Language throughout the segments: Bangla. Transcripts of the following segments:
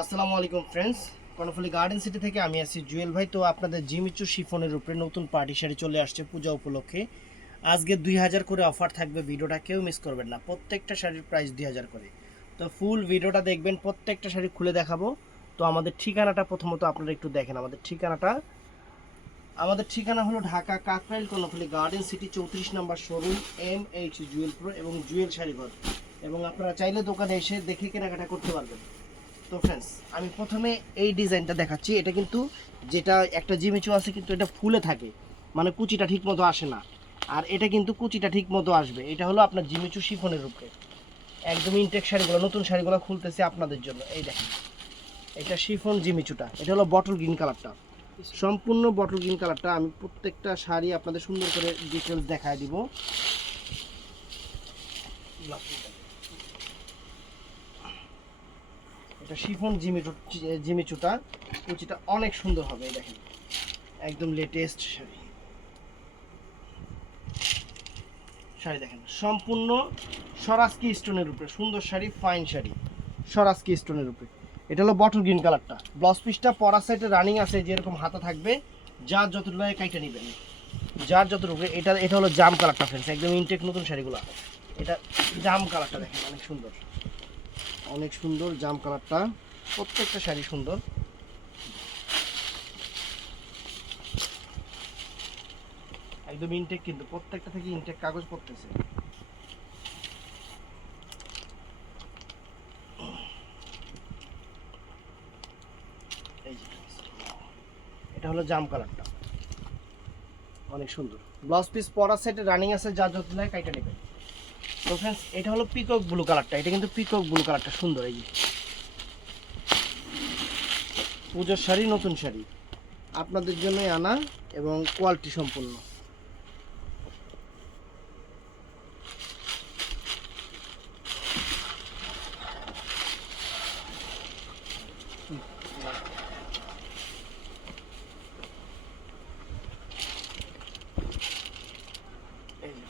আসসালামু আলাইকুম ফ্রেন্ডস কর্ণফুলি গার্ডেন সিটি থেকে আমি আছি জুয়েল ভাই। তো আপনাদের জিমিচু শিফনের উপরে নতুন পার্টি শাড়ি চলে আসছে পূজা উপলক্ষে। আজকে দুই হাজার করে অফার থাকবে, ভিডিওটা কেউ মিস করবেন না। প্রত্যেকটা শাড়ির প্রাইস দুই হাজার করে। তো ফুল ভিডিওটা দেখবেন, প্রত্যেকটা শাড়ি খুলে দেখাবো। তো আমাদের ঠিকানাটা প্রথমত আপনারা একটু দেখেন। আমাদের ঠিকানাটা, আমাদের ঠিকানা হলো ঢাকা কাকরাইল কর্ণফুলি গার্ডেন সিটি চৌত্রিশ নম্বর showroom M H Jewel pro এবং জুয়েল শাড়িঘর। এবং আপনারা চাইলে দোকানে এসে দেখে কেনাকাটা করতে পারবেন। তো ফ্রেন্ডস আমি প্রথমে এই ডিজাইনটা দেখাচ্ছি। এটা কিন্তু যেটা একটা জিমিচু আছে, কিন্তু এটা ফুলে থাকে। মানে কুচিটা ঠিক মতো আসে না। আর এটা কিন্তু কুচিটা ঠিক মতো আসবে। এটা হলো আপনার জিমিচু শিফনের উপরে একদম ইনটেক শাড়িগুলো, নতুন শাড়িগুলো খুলতেছে আপনাদের জন্য। এই দেখেন। এটা শিফন জিমিচুটা এটা হলো বটল গ্রিন কালারটা সম্পূর্ণ বটল গ্রিন কালারটা আমি প্রত্যেকটা শাড়ি আপনাদের সুন্দর করে ডিটেলস দেখায় দিব। এটা শিফন জিমি জিমিচুটা কুচিটা অনেক সুন্দর হবে, এই দেখেন। একদম লেটেস্ট শাড়ি। শাড়ি দেখেন, সম্পূর্ণ সরাসকি স্টোনের উপরে, সুন্দর শাড়ি ফাইন শাড়ি সরাসকি স্টোনের উপরে। এটা হলো বটল গ্রিন কালারটা ব্লাউজ পিসটা পরা সাইডে রানিং আছে, যেরকম হাতা থাকবে, যার যতটুকু কাইটা নেবেন। যার যতটুকু এটা এটা হলো জাম কালারটা ফ্রেন্ডস একদম ইনটেক নতুন শাড়িগুলো। এটা জাম কালারটা দেখেন, অনেক সুন্দর। অনেক সুন্দর জাম কালারটা। প্রত্যেকটা শাড়ি সুন্দর। একদম ইনটেক কিন্তু, প্রত্যেকটা থেকে ইনটেক কাগজ পড়তেছে। এটা হলো জাম কালারটা। অনেক সুন্দর। ব্লাউজ পিস পরা সেটে রানিং আছে যা যত লাগে কাইটা নেবেন। তো ফ্রেন্ডস এটা হলো পিকক ব্লু কালারটা এটা কিন্তু পিকক ব্লু কালারটা সুন্দর, এই যে। পুজোর শাড়ি, নতুন শাড়ি। আপনাদের জন্যই আনা এবং কোয়ালিটি সম্পূর্ণ এই যে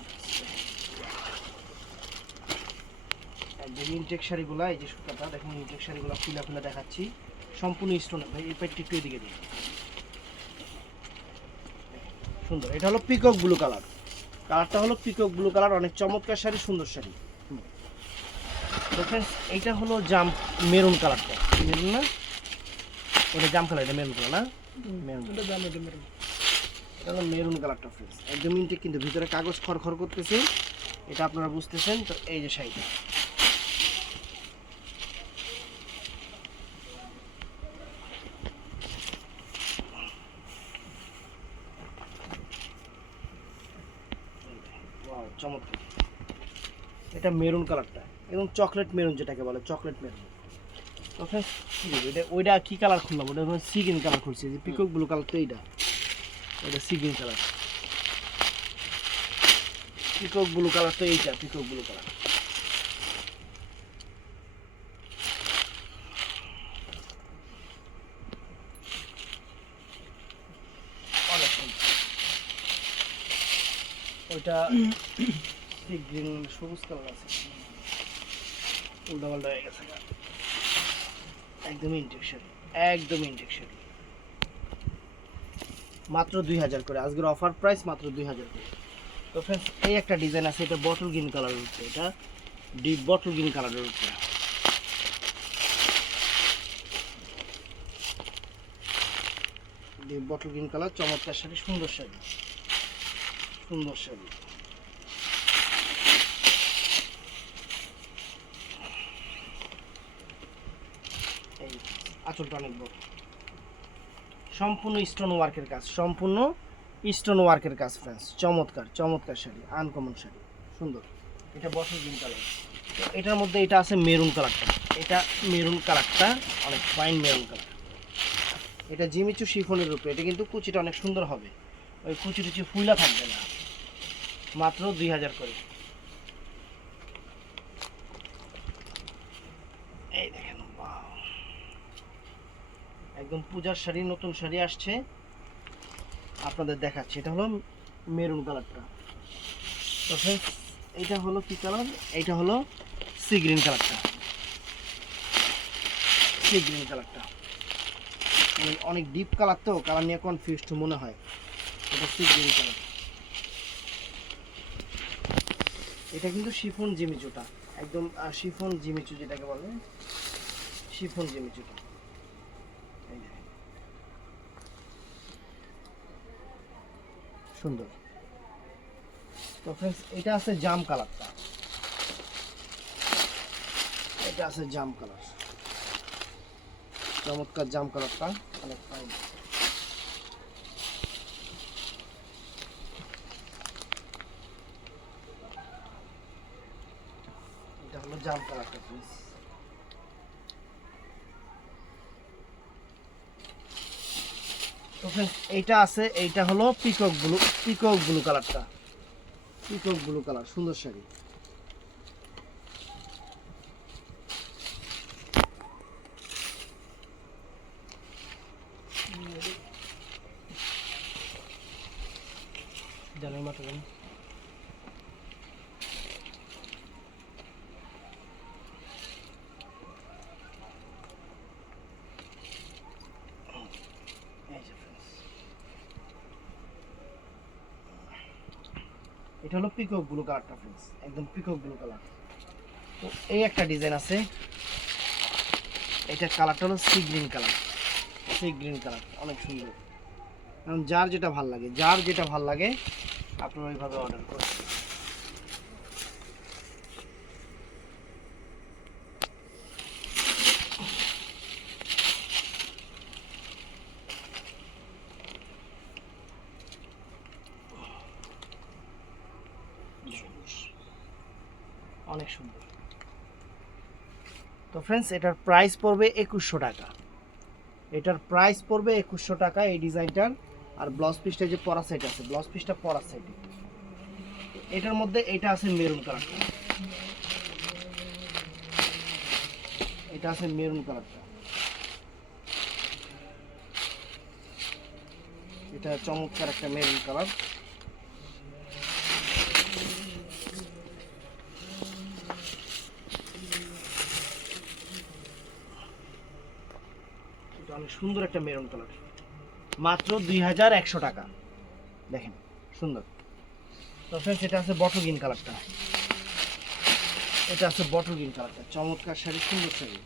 একদম ইনটেক শাড়িগুলো এই যে সুতাটা দেখুন ইনটেক শাড়িগুলো খুলে খুলে দেখাচ্ছি। সম্পূর্ণ স্টোন ভাই এই পেটটি একটু এদিকে দিই সুন্দর এটা হলো পিকক ব্লু কালার কালারটা হলো পিকক ব্লু কালার অনেক চমৎকার শাড়ি সুন্দর শাড়ি। তো এইটা হলো জাম মেরুন কালারটা মেরুন না? ওটা জাম কালার এটা মেরুন কালার না? মেরুন এটা হলো মেরুন কালারটা ফ্রেন্ডস একদম ইনটেক কিন্তু ভিতরে কাগজ খড়খড় করতেছে। এটা আপনারা বুঝতেছেন তো এই যে শাড়িটা Wow, চমৎকার এটা মেরুন কালারটা, এবং চকলেট মেরুন যেটাকে বলে, চকলেট মেরুন। ওকে এটা, ওইটা কি কালার খুললাম? ওটা সি কালার খুলছি যে পিকক ব্লু কালার তো এইটা। এটা sea green colour peacock blue colour তো এইটা পিকক ব্লু কালার ওইটা সি গ্রিন সবুজ কালার আছে? উল্টা পাল্টা হয়ে গেছে। গা। একদম ইনটেকশন একদম ইনটেকশন মাত্র দুই হাজার করে, আজকের অফার প্রাইস মাত্র দুই হাজার করে। তো ফ্রেন্ডস এই একটা ডিজাইন আছে, এটা বটল গ্রিন কালারের উপরে, এটা ডিপ বটল গ্রিন কালারের উপরে। ডিপ বটল গ্রিন কালার চমৎকার শাড়ি, সুন্দর শাড়ি। সুন্দর শাড়ি এই আঁচলটা অনেক বড় সম্পূর্ণ স্টোন ওয়ার্কের কাজ, সম্পূর্ণ স্টোন ওয়ার্কের কাজ ফ্রেন্ডস চমৎকার চমৎকার শাড়ি আনকমন শাড়ি। সুন্দর। এটা বসল গ্রিন কালার এটার মধ্যে এটা আছে মেরুন কালারটা এটা মেরুন কালারটা অনেক ফাইন মেরুন কালার এটা জিমিচু শিফনের উপরে এটা কিন্তু কুচিটা অনেক সুন্দর হবে। ওই কুচি টুচি ফুলা থাকবে না। মাত্র দুই হাজার করে। এই দেখেন। একদম পূজার শাড়ি, নতুন শাড়ি আসছে। আপনাদের দেখাচ্ছি। এটা হলো মেরুন কালারটা। এইটা হলো কি কালার? এইটা হলো সি গ্রিন কালারটা। সি গ্রিন কালারটা। মানে অনেক ডিপ কালার তো কালার নিয়ে কনফিউজড মনে হয়। এটা সি গ্রিন কালার। এটা কিন্তু শিফন জিমিচুটা। একদম শিফন জিমিচু যেটাকে বলে, শিফন জিমিচুটা এই দেখেন। সুন্দর। তো ফ্রেন্ডস এটা আছে জাম কালারটা। এটা আছে জাম কালার। চমৎকার জাম কালারটা। অনেক ফাইন এটা হলো জাম কালারটা প্লিজ তো এইটা আছে, এইটা হলো পিকক ব্লু পিকক ব্লু কালারটা পিকক ব্লু কালার সুন্দর শাড়ি। জানাই মাত্র জানি এই যে friends। এটা হলো পিকক ব্লু কালারটা ফ্রেন্ডস একদম পিকক ব্লু কালার তো এই একটা ডিজাইন আছে। এটা কালারটা হলো sea green colour sea green colour অনেক সুন্দর। কারণ যার যেটা ভালো লাগে, যার যেটা ভালো লাগে, আপনারা ওইভাবে অর্ডার করুন অনেক সুন্দর। তো ফ্রেন্ডস এটার প্রাইস পড়বে একুশশো টাকা। এটার প্রাইস পড়বে একুশশো টাকা এই ডিজাইনটার। আর ব্লাউজ পিসটা যে পরা সাইড আছে ব্লাউজ পিসটা পরা সাইডে এটার মধ্যে এটা আছে মেরুন কালারটা এটা আছে মেরুন কালারটা এটা চমৎকার একটা মেরুন কালার এটা অনেক সুন্দর একটা মেরুন কালার। মাত্র দুই হাজার একশো টাকা। দেখেন, সুন্দর। তো ফ্রেন্ডস এটা আছে বটল গ্রিন কালারটা। এটা আছে বটল গ্রিন কালারটা। চমৎকার শাড়ি, সুন্দর শাড়ি।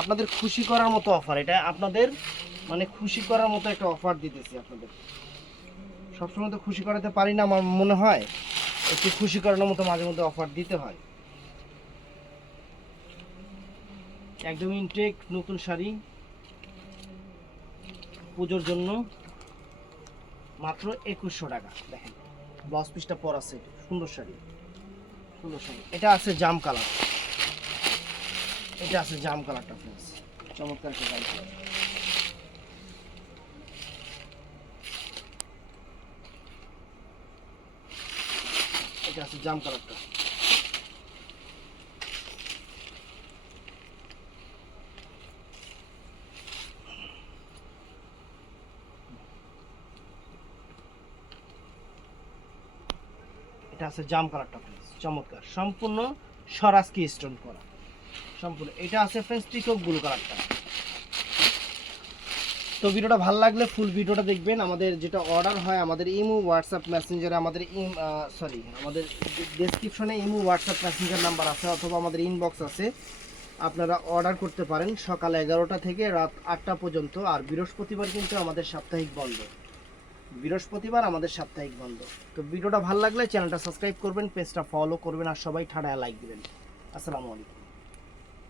আপনাদের খুশি করার মতো অফার এটা আপনাদের মানে খুশি করার মতো একটা অফার দিতেছি আপনাদের। সবসময় তো খুশি করাতে পারি না, আমার মনে হয়। একটু খুশি করানোর মতো মাঝে মধ্যে অফার দিতে হয়। একদম ইনটেক নতুন শাড়ি। পুজোর জন্য মাত্র একুশশো টাকা, দেখেন। ব্লাউজ পিসটা পর আছে সুন্দর শাড়ি। সুন্দর শাড়ি। এটা আছে জাম কালার। এটা আছে জাম কালারটা ফ্রেন্ডস চমৎকার একটা এটা আছে জাম কালারটা। আছে জাম কালারটা ফ্রেন্ডস চমৎকার। সম্পূর্ণ স্বরাজকি স্টোন করা। সম্পূর্ণ, এটা আছে ফ্রেন্ডস পিকক ব্লু কালারটা। তো ভিডিওটা ভালো লাগলে ফুল ভিডিওটা দেখবেন। আমাদের যেটা অর্ডার হয়, আমাদের ইমো হোয়াটসঅ্যাপ মেসেঞ্জারে আমাদের ইম সরি আমাদের ডেসক্রিপশনে ইমো হোয়াটসঅ্যাপ মেসেঞ্জার নাম্বার আছে অথবা আমাদের ইনবক্স আছে। আপনারা অর্ডার করতে পারেন সকাল এগারোটা থেকে রাত আটটা পর্যন্ত। আর বৃহস্পতিবার কিন্তু আমাদের সাপ্তাহিক বন্ধ। বৃহস্পতিবার আমাদের সাপ্তাহিক বন্ধ। তো ভিডিওটা ভালো লাগলে চ্যানেলটা সাবস্ক্রাইব করবেন, পেজটা ফলো করবেন আর সবাই ঠাড়ায় লাইক দিবেন। আসসালামু আলাইকুম।